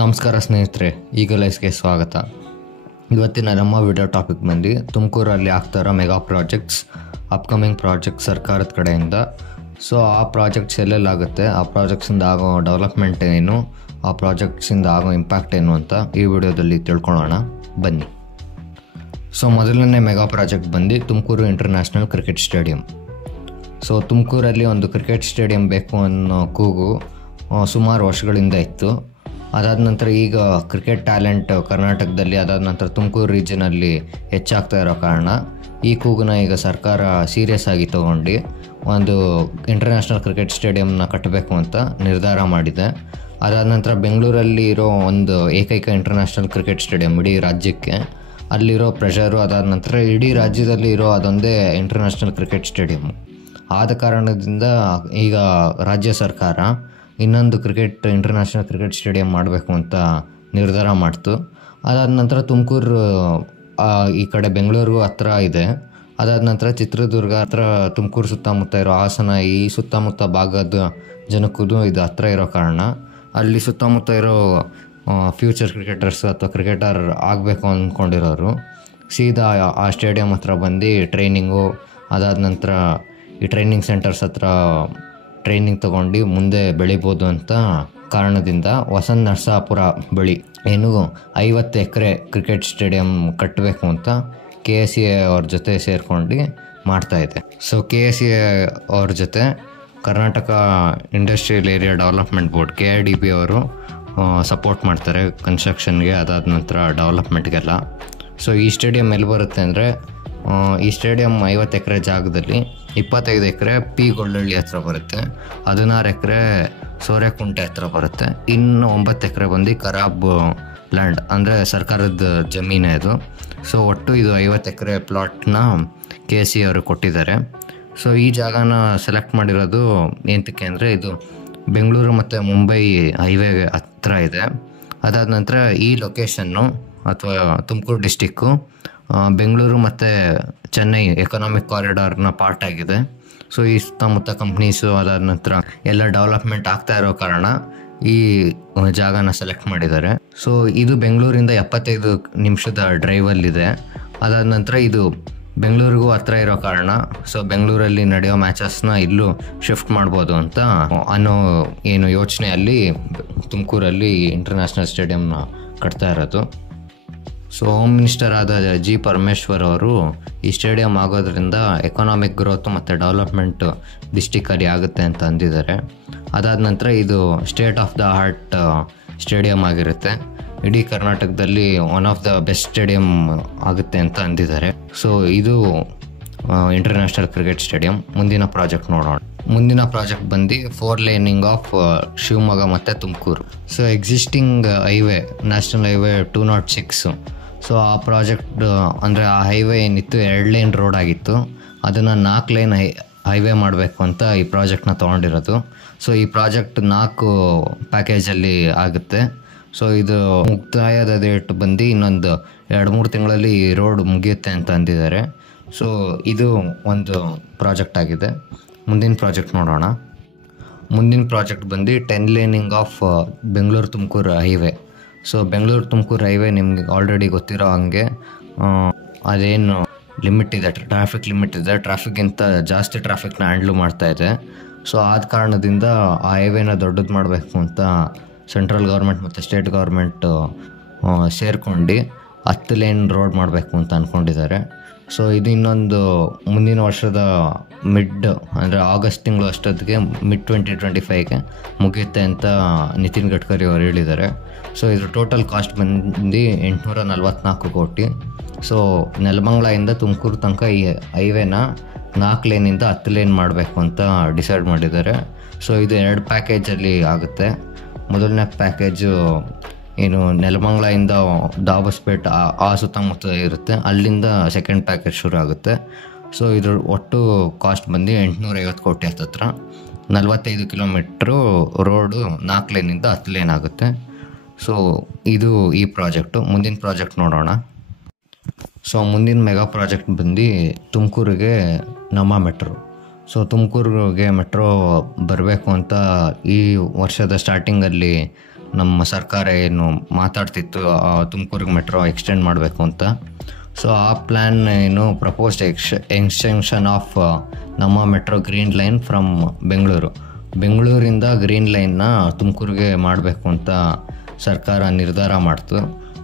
ನಮಸ್ಕಾರ ಸ್ನೇಹಿತರೆ, ಈಗಲೈಸ್ಗೆ ಸ್ವಾಗತ. ಇವತ್ತಿನ ನಮ್ಮ ವಿಡಿಯೋ ಟಾಪಿಕ್ ಬಂದು ತುಮಕೂರಲ್ಲಿ ಆಗ್ತಾ ಇರೋ ಮೆಗಾ ಪ್ರಾಜೆಕ್ಟ್ಸ್, ಅಪ್ಕಮಿಂಗ್ ಪ್ರಾಜೆಕ್ಟ್ಸ್ ಸರ್ಕಾರದ ಕಡೆಯಿಂದ. ಸೊ ಆ ಪ್ರಾಜೆಕ್ಟ್ಸ್ ಎಲ್ಲೆಲ್ಲಾಗುತ್ತೆ, ಆ ಪ್ರಾಜೆಕ್ಟ್ಸಿಂದ ಆಗೋ ಡೆವಲಪ್ಮೆಂಟ್ ಏನು, ಆ ಪ್ರಾಜೆಕ್ಟ್ಸಿಂದ ಆಗೋ ಇಂಪ್ಯಾಕ್ಟ್ ಏನು ಅಂತ ಈ ವಿಡಿಯೋದಲ್ಲಿ ತಿಳ್ಕೊಳ್ಳೋಣ ಬನ್ನಿ. ಸೊ ಮೊದಲನೇ ಮೆಗಾ ಪ್ರಾಜೆಕ್ಟ್ ಬಂದು Tumakuru international cricket stadium. So ತುಮಕೂರಲ್ಲಿ ಒಂದು ಕ್ರಿಕೆಟ್ ಸ್ಟೇಡಿಯಂ ಬೇಕು ಅನ್ನೋ ಕೂಗು ಸುಮಾರು ವರ್ಷಗಳಿಂದ ಇತ್ತು. ಅದಾದ ನಂತರ ಈಗ ಕ್ರಿಕೆಟ್ ಟ್ಯಾಲೆಂಟ್ ಕರ್ನಾಟಕದಲ್ಲಿ, ಅದಾದ ನಂತರ ತುಮಕೂರು ರೀಜನಲ್ಲಿ ಹೆಚ್ಚಾಗ್ತಾ ಇರೋ ಕಾರಣ ಈ ಕೂಗನ್ನ ಈಗ ಸರ್ಕಾರ ಸೀರಿಯಸ್ ಆಗಿ ತೊಗೊಂಡು ಒಂದು ಇಂಟರ್ನ್ಯಾಷನಲ್ ಕ್ರಿಕೆಟ್ ಸ್ಟೇಡಿಯಂನ ಕಟ್ಟಬೇಕು ಅಂತ ನಿರ್ಧಾರ ಮಾಡಿದೆ. ಅದಾದ ನಂತರ ಬೆಂಗಳೂರಲ್ಲಿ ಇರೋ ಒಂದು ಏಕೈಕ ಇಂಟರ್ನ್ಯಾಷನಲ್ ಕ್ರಿಕೆಟ್ ಸ್ಟೇಡಿಯಂ ಇಡೀ ರಾಜ್ಯಕ್ಕೆ, ಅಲ್ಲಿರೋ ಪ್ರೆಷರು, ಅದಾದ ನಂತರ ಇಡೀ ರಾಜ್ಯದಲ್ಲಿ ಇರೋ ಅದೊಂದೇ ಇಂಟರ್ನ್ಯಾಷನಲ್ ಕ್ರಿಕೆಟ್ ಸ್ಟೇಡಿಯಮ್ಮು. ಆದ ಕಾರಣದಿಂದ ಈಗ ರಾಜ್ಯ ಸರ್ಕಾರ ಇನ್ನೊಂದು ಇಂಟರ್ನ್ಯಾಷನಲ್ ಕ್ರಿಕೆಟ್ ಸ್ಟೇಡಿಯಂ ಮಾಡಬೇಕು ಅಂತ ನಿರ್ಧಾರ ಮಾಡ್ತು. ಅದಾದ ನಂತರ ತುಮಕೂರು ಈ ಕಡೆ ಬೆಂಗಳೂರಿಗೂ ಹತ್ರ ಇದೆ. ಅದಾದ ನಂತರ ಚಿತ್ರದುರ್ಗ ಹತ್ರ, ತುಮಕೂರು ಸುತ್ತಮುತ್ತ ಇರೋ ಹಾಸನ, ಈ ಸುತ್ತಮುತ್ತ ಭಾಗದ ಜನಕ್ಕೂ ಇದು ಹತ್ರ ಇರೋ ಕಾರಣ ಅಲ್ಲಿ ಸುತ್ತಮುತ್ತ ಇರೋ ಫ್ಯೂಚರ್ ಕ್ರಿಕೆಟರ್ಸ್ ಅಥವಾ ಕ್ರಿಕೆಟರ್ ಆಗಬೇಕು ಅಂದ್ಕೊಂಡಿರೋರು ಸೀದಾ ಆ ಸ್ಟೇಡಿಯಂ ಹತ್ರ ಬಂದು ಟ್ರೈನಿಂಗು, ಅದಾದ ನಂತರ ಈ ಟ್ರೈನಿಂಗ್ ಸೆಂಟರ್ಸ್ ಹತ್ರ ಟ್ರೈನಿಂಗ್ ತೊಗೊಂಡು ಮುಂದೆ ಬೆಳಿಬೋದು ಅಂತ ಕಾರಣದಿಂದ ವಸಂತ ನರಸಾಪುರ ಬಳಿ 50 ಎಕರೆ ಕ್ರಿಕೆಟ್ ಸ್ಟೇಡಿಯಂ ಕಟ್ಟಬೇಕು ಅಂತ KSCA ಅವ್ರ ಜೊತೆ ಸೇರ್ಕೊಂಡು ಮಾಡ್ತಾಯಿದೆ. ಸೊ KSCA ಅವ್ರ ಜೊತೆ Karnataka industrial area development board KIDB ಅವರು ಸಪೋರ್ಟ್ ಮಾಡ್ತಾರೆ ಕನ್ಸ್ಟ್ರಕ್ಷನ್ಗೆ, ಅದಾದ ನಂತರ ಡೆವಲಪ್ಮೆಂಟ್ಗೆಲ್ಲ. ಸೊ ಈ ಸ್ಟೇಡಿಯಂ ಎಲ್ಲಿ ಬರುತ್ತೆ ಅಂದರೆ, ಈ ಸ್ಟೇಡಿಯಂ 50 ಎಕರೆ ಜಾಗದಲ್ಲಿ 25 ಎಕರೆ P ಗೊಳ್ಳಳ್ಳಿ ಹತ್ರ ಬರುತ್ತೆ, 16 ಎಕರೆ ಸೋರೆಕುಂಟೆ ಹತ್ರ ಬರುತ್ತೆ, ಇನ್ನು 9 ಎಕರೆ ಬಂದು ಖರಾಬ್ ಲ್ಯಾಂಡ್ ಅಂದರೆ ಸರ್ಕಾರದ ಜಮೀನೇ ಇದು. ಸೊ ಒಟ್ಟು ಇದು 50 ಎಕರೆ ಪ್ಲಾಟ್ನ KSCA ಅವರು ಕೊಟ್ಟಿದ್ದಾರೆ. ಸೊ ಈ ಜಾಗನ ಸೆಲೆಕ್ಟ್ ಮಾಡಿರೋದು ಏನಕ್ಕೆ ಅಂದರೆ, ಇದು ಬೆಂಗಳೂರು ಮತ್ತು ಮುಂಬೈ ಹೈವೇ ಹತ್ರ ಇದೆ. ಅದಾದ ನಂತರ ಈ ಲೊಕೇಶನ್ನು ಅಥವಾ ತುಮಕೂರು ಡಿಸ್ಟಿಕ್ಕು ಬೆಂಗಳೂರು ಮತ್ತು ಚೆನ್ನೈ ಎಕನಾಮಿಕ್ ಕಾರಿಡಾರ್ನ ಪಾರ್ಟ್ ಆಗಿದೆ. ಸೊ ಈ ಸುತ್ತಮುತ್ತ ಕಂಪ್ನೀಸು, ಅದಾದ ನಂತರ ಎಲ್ಲ ಡೆವಲಪ್ಮೆಂಟ್ ಆಗ್ತಾ ಇರೋ ಕಾರಣ ಈ ಜಾಗನ ಸೆಲೆಕ್ಟ್ ಮಾಡಿದ್ದಾರೆ. ಸೊ ಇದು ಬೆಂಗಳೂರಿಂದ 75 ನಿಮಿಷದ ಡ್ರೈವಲ್ಲಿದೆ. ಅದಾದ ನಂತರ ಇದು ಬೆಂಗಳೂರಿಗೂ ಹತ್ರ ಇರೋ ಕಾರಣ ಸೊ ಬೆಂಗಳೂರಲ್ಲಿ ನಡೆಯೋ ಮ್ಯಾಚಸ್ನ ಇಲ್ಲೂ ಶಿಫ್ಟ್ ಮಾಡ್ಬೋದು ಅಂತ ಅನ್ನೋ ಯೋಚನೆಯಲ್ಲಿ ತುಮಕೂರಲ್ಲಿ ಇಂಟರ್ನ್ಯಾಷನಲ್ ಸ್ಟೇಡಿಯಂನ ಕಟ್ತಾ ಇರೋದು. ಸೊ ಹೋಮ್ ಮಿನಿಸ್ಟರ್ ಆದ G. ಪರಮೇಶ್ವರ್ ಅವರು ಈ ಸ್ಟೇಡಿಯಂ ಆಗೋದ್ರಿಂದ ಎಕನಾಮಿಕ್ ಗ್ರೋತ್ ಮತ್ತು ಡೆವಲಪ್ಮೆಂಟ್ ಡಿಸ್ಟಿಕಲ್ಲಿ ಆಗುತ್ತೆ ಅಂತ ಅಂದಿದ್ದಾರೆ. ಅದಾದ ನಂತರ ಇದು state of the art stadium ಆಗಿರುತ್ತೆ, ಇಡೀ ಕರ್ನಾಟಕದಲ್ಲಿ one of the best stadium ಆಗುತ್ತೆ ಅಂತ ಅಂದಿದ್ದಾರೆ. ಸೊ ಇದು ಇಂಟರ್ನ್ಯಾಷನಲ್ ಕ್ರಿಕೆಟ್ ಸ್ಟೇಡಿಯಂ. ಮುಂದಿನ ಪ್ರಾಜೆಕ್ಟ್ ನೋಡೋಣ. ಮುಂದಿನ ಪ್ರಾಜೆಕ್ಟ್ ಬಂದು 4 ಲೇನಿಂಗ್ ಆಫ್ ಶಿವಮೊಗ್ಗ ಮತ್ತು Tumakuru. So existing highway, national highway 206. So ಆ ಪ್ರಾಜೆಕ್ಟ್ ಅಂದರೆ ಆ ಹೈವೇ ಏನಿತ್ತು 2 ಲೇನ್ ರೋಡ್ ಆಗಿತ್ತು, ಅದನ್ನು 4 ಲೇನ್ ಹೈವೇ ಮಾಡಬೇಕು ಅಂತ ಈ ಪ್ರಾಜೆಕ್ಟ್ನ ತೊಗೊಂಡಿರೋದು. ಸೊ ಈ ಪ್ರಾಜೆಕ್ಟ್ 4 ಪ್ಯಾಕೇಜಲ್ಲಿ ಆಗುತ್ತೆ. ಸೊ ಇದು ಮುಕ್ತಾಯದ ಡೇಟ್ ಬಂದು ಇನ್ನೊಂದು 2-3 ತಿಂಗಳಲ್ಲಿ ಈ ರೋಡ್ ಮುಗಿಯುತ್ತೆ ಅಂತ ಅಂದಿದ್ದಾರೆ. ಸೊ ಇದು ಒಂದು ಪ್ರಾಜೆಕ್ಟ್ ಆಗಿದೆ. ಮುಂದಿನ ಪ್ರಾಜೆಕ್ಟ್ ನೋಡೋಣ. ಮುಂದಿನ ಪ್ರಾಜೆಕ್ಟ್ ಬಂದು 10 laning of Bengaluru Tumakuru highway. So Bengaluru Tumakuru highway ನಿಮ್ಗೆ ಆಲ್ರೆಡಿ ಗೊತ್ತಿರೋ ಹಾಗೆ ಅದೇನು ಲಿಮಿಟ್ ಇದೆ, ಟ್ರಾಫಿಕ್ ಲಿಮಿಟ್ ಇದೆ, ಟ್ರಾಫಿಕ್ಗಿಂತ ಜಾಸ್ತಿ ಟ್ರಾಫಿಕ್ನ ಹ್ಯಾಂಡ್ಲ್ ಮಾಡ್ತಾ ಇದೆ. ಸೊ ಆದ ಕಾರಣದಿಂದ ಆ ಹೈವೇನ ದೊಡ್ಡದು ಮಾಡಬೇಕು ಅಂತ ಸೆಂಟ್ರಲ್ ಗೌರ್ಮೆಂಟ್ ಮತ್ತು ಸ್ಟೇಟ್ ಗೌರ್ಮೆಂಟ್ ಸೇರ್ಕೊಂಡು 10 ಲೇನ್ ರೋಡ್ ಮಾಡಬೇಕು ಅಂತ ಅಂದ್ಕೊಂಡಿದ್ದಾರೆ. ಸೊ ಇದು ಇನ್ನೊಂದು ಮುಂದಿನ ವರ್ಷದ ಅಂದರೆ ಆಗಸ್ಟ್ ತಿಂಗಳು ಅಷ್ಟೊತ್ತಿಗೆ ಮಿಡ್ 2025ಗೆ ಮುಗಿಯುತ್ತೆ ಅಂತ ನಿತಿನ್ ಗಡ್ಕರಿ ಅವರು ಹೇಳಿದ್ದಾರೆ. ಸೊ ಇದ್ರ ಟೋಟಲ್ ಕಾಸ್ಟ್ ಬಂದು 844 ಕೋಟಿ. ಸೊ ನೆಲಮಂಗಲದಿಂದ ತುಮಕೂರು ತನಕ ಈ ಹೈವೇನ 4 ಲೇನಿಂದ 10 ಲೇನ್ ಮಾಡಬೇಕು ಅಂತ ಡಿಸೈಡ್ ಮಾಡಿದ್ದಾರೆ. ಸೊ ಇದು 2 ಪ್ಯಾಕೇಜಲ್ಲಿ ಆಗುತ್ತೆ. ಮೊದಲನೇ ಪ್ಯಾಕೇಜು ನೆಲಮಂಗಲದಿಂದ ದಾಬಸ್ಪೇಟ್ ಆ ಸುತ್ತಮುತ್ತ ಇರುತ್ತೆ, ಅಲ್ಲಿಂದ ಸೆಕೆಂಡ್ ಪ್ಯಾಕೇಜ್ ಶುರು ಆಗುತ್ತೆ. ಸೊ ಇದ್ರ ಒಟ್ಟು ಕಾಸ್ಟ್ ಬಂದು 850 ಕೋಟಿ ಹತ್ತತ್ರ. 45 ಕಿಲೋಮೀಟ್ರು ರೋಡು 4 ಲೇನಿಂದ 10 ಲೇನ್ ಆಗುತ್ತೆ. ಸೊ ಇದು ಈ ಪ್ರಾಜೆಕ್ಟು. ಮುಂದಿನ ಪ್ರಾಜೆಕ್ಟ್ ನೋಡೋಣ. ಸೊ ಮುಂದಿನ ಮೆಗಾ ಪ್ರಾಜೆಕ್ಟ್ ಬಂದು ತುಮಕೂರಿಗೆ ನಮ್ಮ ಮೆಟ್ರೋ. ಸೊ ತುಮಕೂರಿಗೆ ಮೆಟ್ರೋ ಬರಬೇಕು ಅಂತ ಈ ವರ್ಷದ ಸ್ಟಾರ್ಟಿಂಗಲ್ಲಿ ನಮ್ಮ ಸರ್ಕಾರ ಏನು ಮಾತಾಡ್ತಿತ್ತು ತುಮಕೂರಿಗೆ ಮೆಟ್ರೋ ಎಕ್ಸ್ಟೆಂಡ್ ಮಾಡಬೇಕು ಅಂತ. ಸೊ ಆ ಪ್ಲ್ಯಾನ್ ಏನು ಪ್ರಪೋಸ್ಡ್ ಎಕ್ಸ್ಟೆನ್ಷನ್ ಆಫ್ ನಮ್ಮ ಮೆಟ್ರೋ ಗ್ರೀನ್ ಲೈನ್ ಫ್ರಮ್ ಬೆಂಗಳೂರಿಂದ ಗ್ರೀನ್ ಲೈನ್ನ ತುಮಕೂರಿಗೆ ಮಾಡಬೇಕು ಅಂತ ಸರ್ಕಾರ ನಿರ್ಧಾರ ಮಾಡ್ತು.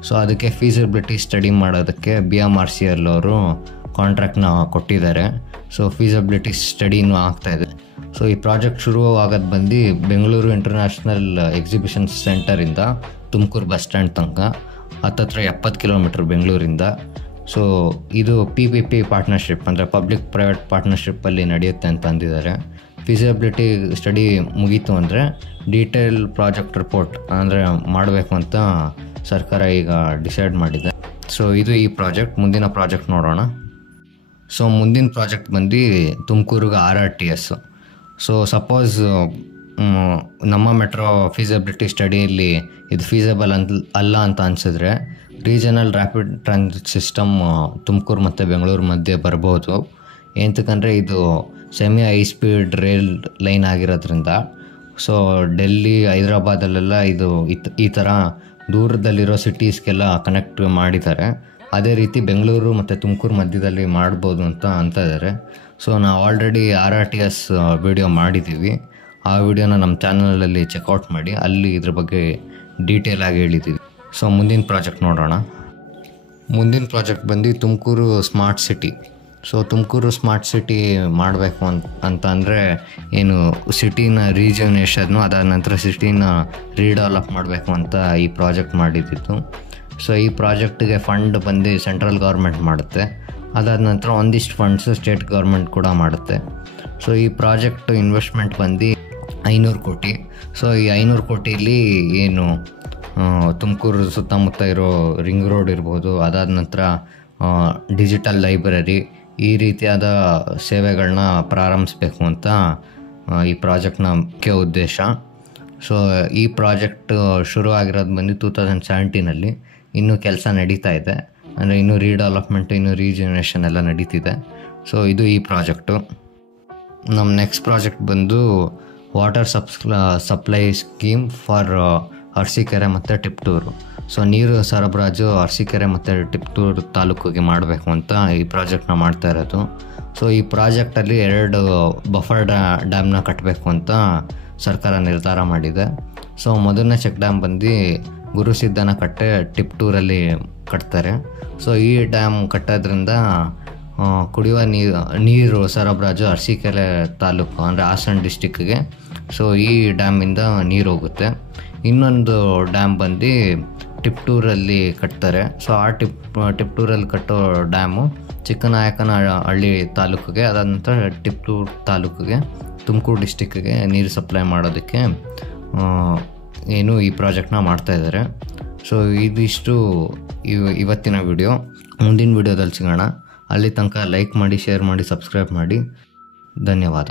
ಸೊ ಅದಕ್ಕೆ ಫೀಸಿಬಿಲಿಟಿ ಸ್ಟಡಿ ಮಾಡೋದಕ್ಕೆ BMRCL ಅವರು ಕಾಂಟ್ರಾಕ್ಟ್ನ ಕೊಟ್ಟಿದ್ದಾರೆ. ಸೊ ಫೀಸಿಬಿಲಿಟಿ ಸ್ಟಡಿನೂ ಆಗ್ತಾಯಿದೆ. ಸೊ ಈ ಪ್ರಾಜೆಕ್ಟ್ ಶುರು ಆಗೋದು ಬಂದು ಬೆಂಗಳೂರು ಇಂಟರ್ನ್ಯಾಷನಲ್ ಎಕ್ಸಿಬಿಷನ್ ಸೆಂಟರಿಂದ ತುಮಕೂರು ಬಸ್ ಸ್ಟ್ಯಾಂಡ್ ತನಕ ಹತ್ತತ್ರ 70 ಕಿಲೋಮೀಟ್ರ್ ಬೆಂಗಳೂರಿಂದ. ಸೊ ಇದು PPP ಪಾರ್ಟ್ನರ್ಶಿಪ್ ಅಂದರೆ ಪಬ್ಲಿಕ್ ಪ್ರೈವೇಟ್ ಪಾರ್ಟ್ನರ್ಶಿಪ್ಪಲ್ಲಿ ನಡೆಯುತ್ತೆ ಅಂತ ಅಂದಿದ್ದಾರೆ. ಫೀಸಿಬಿಲಿಟಿ ಸ್ಟಡಿ ಮುಗೀತು ಅಂದರೆ ಡೀಟೇಲ್ ಪ್ರಾಜೆಕ್ಟ್ ರಿಪೋರ್ಟ್ ಅಂದರೆ ಮಾಡಬೇಕು ಅಂತ ಸರ್ಕಾರ ಈಗ ಡಿಸೈಡ್ ಮಾಡಿದೆ. ಸೊ ಇದು ಈ ಪ್ರಾಜೆಕ್ಟ್. ಮುಂದಿನ ಪ್ರಾಜೆಕ್ಟ್ ನೋಡೋಣ. ಸೊ ಮುಂದಿನ ಪ್ರಾಜೆಕ್ಟ್ ಬಂದು ತುಮಕೂರಿಗೆ RRTS. ಸೊ ಸಪೋಸ್ ನಮ್ಮ ಮೆಟ್ರೋ ಫೀಸಿಬಿಲಿಟಿ ಸ್ಟಡಿಯಲ್ಲಿ ಇದು ಫೀಸಿಬಲ್ ಅಲ್ಲ ಅಂತ ಅನಿಸಿದ್ರೆ regional rapid transit system Tumakuru ಮತ್ತು ಬೆಂಗಳೂರು ಮಧ್ಯೆ ಬರ್ಬೋದು. ಎಂತಕ್ಕಂದರೆ ಇದು semi high speed rail line ಆಗಿರೋದ್ರಿಂದ ಸೊ ಡೆಲ್ಲಿ ಹೈದ್ರಾಬಾದಲ್ಲೆಲ್ಲ ಇದು ಈ ಥರ ದೂರದಲ್ಲಿರೋ ಸಿಟೀಸ್ಗೆಲ್ಲ ಕನೆಕ್ಟ್ ಮಾಡಿದ್ದಾರೆ. ಅದೇ ರೀತಿ ಬೆಂಗಳೂರು ಮತ್ತು ತುಮಕೂರು ಮಧ್ಯದಲ್ಲಿ ಮಾಡ್ಬೋದು ಅಂತ ಇದ್ದಾರೆ. ಸೊ ನಾವು ಆಲ್ರೆಡಿ RRTS ವಿಡಿಯೋ ಮಾಡಿದ್ದೀವಿ. ಆ ವಿಡಿಯೋನ ನಮ್ಮ ಚಾನಲಲ್ಲಿ ಚೆಕ್ಔಟ್ ಮಾಡಿ, ಅಲ್ಲಿ ಇದ್ರ ಬಗ್ಗೆ ಡೀಟೇಲಾಗಿ ಹೇಳಿದ್ದೀವಿ. ಸೊ ಮುಂದಿನ ಪ್ರಾಜೆಕ್ಟ್ ನೋಡೋಣ. ಮುಂದಿನ ಪ್ರಾಜೆಕ್ಟ್ ಬಂದು Tumakuru smart city. So Tumakuru smart city ಮಾಡಬೇಕು ಅಂತ ಅಂದರೆ ಏನು ಸಿಟಿನ ರೀಜುವನೇಷನ್ನು, ಅದಾದ ನಂತರ ಸಿಟಿನ ರೀಡೆವಲಪ್ ಮಾಡಬೇಕು ಅಂತ ಈ ಪ್ರಾಜೆಕ್ಟ್ ಮಾಡಿದ್ದಿತ್ತು. ಸೊ ಈ ಪ್ರಾಜೆಕ್ಟಿಗೆ ಫಂಡ್ ಬಂದು ಸೆಂಟ್ರಲ್ ಗೌರ್ಮೆಂಟ್ ಮಾಡುತ್ತೆ. ಅದಾದ ನಂತರ ಒಂದಿಷ್ಟು ಫಂಡ್ಸು ಸ್ಟೇಟ್ ಗೌರ್ಮೆಂಟ್ ಕೂಡ ಮಾಡುತ್ತೆ. ಸೊ ಈ ಪ್ರಾಜೆಕ್ಟ್ ಇನ್ವೆಸ್ಟ್ಮೆಂಟ್ ಬಂದು 500 ಕೋಟಿ. ಸೊ ಈ 500 ಕೋಟಿಲಿ ಏನು ತುಮಕೂರು ಸುತ್ತಮುತ್ತ ಇರೋ ರಿಂಗ್ ರೋಡ್ ಇರ್ಬೋದು, ಅದಾದ ನಂತರ ಡಿಜಿಟಲ್ ಲೈಬ್ರರಿ, ಈ ರೀತಿಯಾದ ಸೇವೆಗಳನ್ನ ಪ್ರಾರಂಭಿಸಬೇಕು ಅಂತ ಈ ಪ್ರಾಜೆಕ್ಟ್ನ ಮುಖ್ಯ ಉದ್ದೇಶ. ಸೊ ಈ ಪ್ರಾಜೆಕ್ಟ್ ಶುರು ಆಗಿರೋದು ಬಂದು 2017. ಇನ್ನೂ ಕೆಲಸ ನಡೀತಾ ಇದೆ, ಅಂದರೆ ಇನ್ನೂ ರೀಡೆವಲಪ್ಮೆಂಟು, ಇನ್ನೂ ರೀಜುವನೇಷನ್ ಎಲ್ಲ ನಡೀತಿದೆ. ಸೊ ಇದು ಈ ಪ್ರಾಜೆಕ್ಟು. ನಮ್ಮ ನೆಕ್ಸ್ಟ್ ಪ್ರಾಜೆಕ್ಟ್ ಬಂದು water supply scheme for Arsikere ಮತ್ತು ಟಿಪ್ಟೂರು. ಸೊ ನೀರು ಸರಬರಾಜು ಅರಸೀಕೆರೆ ಮತ್ತು ಟಿಪ್ಟೂರು ತಾಲೂಕಿಗೆ ಮಾಡಬೇಕು ಅಂತ ಈ ಪ್ರಾಜೆಕ್ಟ್ನ ಮಾಡ್ತಾ ಇರೋದು. ಸೊ ಈ ಪ್ರಾಜೆಕ್ಟಲ್ಲಿ 2 ಬಫರ್ ಡ್ಯಾಮ್ನ ಕಟ್ಟಬೇಕು ಅಂತ ಸರ್ಕಾರ ನಿರ್ಧಾರ ಮಾಡಿದೆ. ಸೊ ಮೊದಲನೇ ಚೆಕ್ ಡ್ಯಾಮ್ ಬಂದು ಗುರುಸಿದ್ದನ ಕಟ್ಟೆ ಟಿಪ್ಟೂರಲ್ಲಿ ಕಟ್ತಾರೆ. ಸೊ ಈ ಡ್ಯಾಮ್ ಕಟ್ಟೋದ್ರಿಂದ ಕುಡಿಯುವ ನೀರು ಸರಬರಾಜು ಅರಸೀಕೆರೆ ತಾಲೂಕು ಅಂದರೆ ಹಾಸನ ಡಿಸ್ಟಿಕ್ಗೆ ಸೊ ಈ ಡ್ಯಾಮಿಂದ ನೀರು ಹೋಗುತ್ತೆ. ಇನ್ನೊಂದು ಡ್ಯಾಮ್ ಬಂದು ಟಿಪ್ಟೂರಲ್ಲಿ ಕಟ್ತಾರೆ. ಸೊ ಆ ಟಿಪ್ಟೂರಲ್ಲಿ ಕಟ್ಟೋ ಡ್ಯಾಮು ಚಿಕ್ಕನಾಯಕನಹಳ್ಳಿ ತಾಲೂಕಿಗೆ, ಅದಾದ ನಂತರ ಟಿಪ್ಟೂರು ತಾಲೂಕಿಗೆ, ತುಮಕೂರು ಡಿಸ್ಟಿಕ್ಕಿಗೆ ನೀರು ಸಪ್ಲೈ ಮಾಡೋದಕ್ಕೆ ಏನು ಈ ಪ್ರಾಜೆಕ್ಟ್ನ ಮಾಡ್ತಾಯಿದ್ದಾರೆ. ಸೊ ಇದಿಷ್ಟು ಇವತ್ತಿನ ವಿಡಿಯೋ. ಮುಂದಿನ ವಿಡಿಯೋದಲ್ಲಿ ಸಿಗೋಣ. ಅಲ್ಲಿ ತನಕ ಲೈಕ್ ಮಾಡಿ, ಶೇರ್ ಮಾಡಿ, ಸಬ್ಸ್ಕ್ರೈಬ್ ಮಾಡಿ. ಧನ್ಯವಾದ.